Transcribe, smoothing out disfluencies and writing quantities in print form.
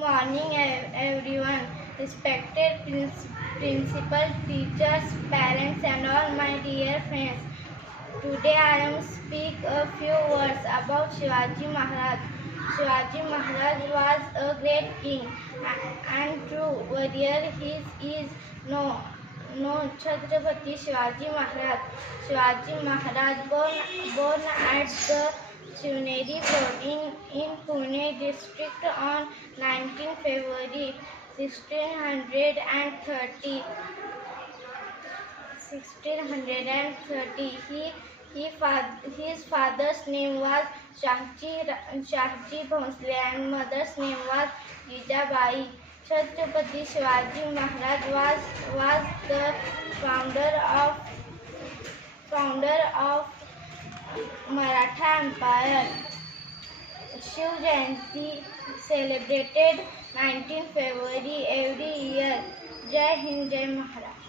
morning, everyone. Respected principal, teachers, parents, and all my dear friends. Today I am speak a few words about Shivaji Maharaj. Shivaji Maharaj was a great king and true warrior. He is no Chhatrapati Shivaji Maharaj. Shivaji Maharaj born at the Shivneri Fort in Pune district on 19 February 1630. 1630. His father's name was Shahji Bhonsle and mother's name was Jijabai. Chhatrapati Shivaji Maharaj was the founder of Maratha Empire. Shiv Jayanti celebrated 19 February every year. Jai Hind, Jai Maharashtra.